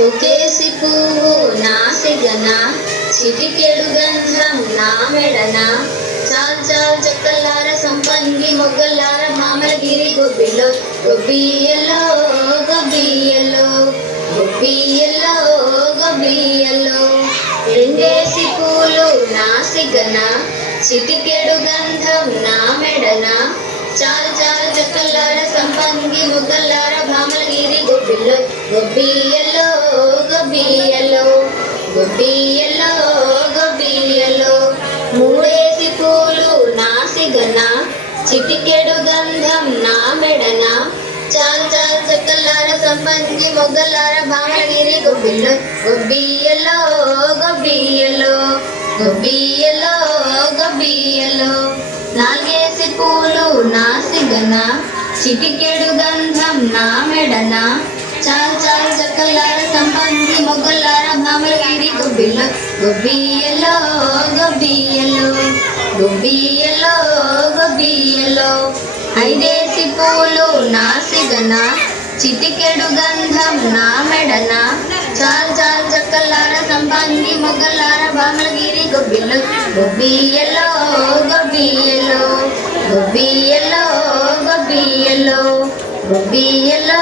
ఒకేసి పువ్వు నాసిగన చిటికెడు గంధం నా మెడన చాల్ చాల్ చక్కలార సంపంగి మొగ్గలార మామలగిరి గొబ్బిలో గొబ్బియలో గొబ్బియలో గొబ్బియలో గొబ్బియలో రెండేసి పూలు నాసిగన చిటికెడు గంధం నా మెడన చాల్ చాల్ చక్కలార సంపంగి మొగ్గలార భామలగిరి గొబ్బిలో గొబ్బియలో గొబ్బియలో గొబ్బియలో గొబ్బియలో మూడేసి పూలు నాసిగన చిటికెడు గంధం నా మెడన చాల్ చాల్ చక్కలార సంపంగి మొగ్గలార భామలగిరి గొబ్బిలో గొబ్బియలో గొబ్బియలో గొబ్బియలో గొబ్బియలో నాలుగేసి పూలు నాసిగన చిటికెడు గంధం నా మెడన చాల్ చాల్ చక్కలార సంపంగి మొగ్గలార భామలగిరి గొబ్బిలో గొబ్బియలో గొబ్బియలో గొబ్బియలో గొబ్బియలో ఐదేసి పూలు నాసిగన చిటికెడు గంధం నా మెడన చాల్ చాల్ చక్కలార సంపంగి మొగ్గలార భామలగిరి గొబ్బిలో గొబ్బియలో గొబ్బియలో గొబ్బియలో గొబ్బియలో గొబ్బియలో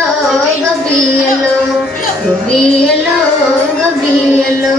గొబ్బియలో గొబ్బియలో గొబ్బియలో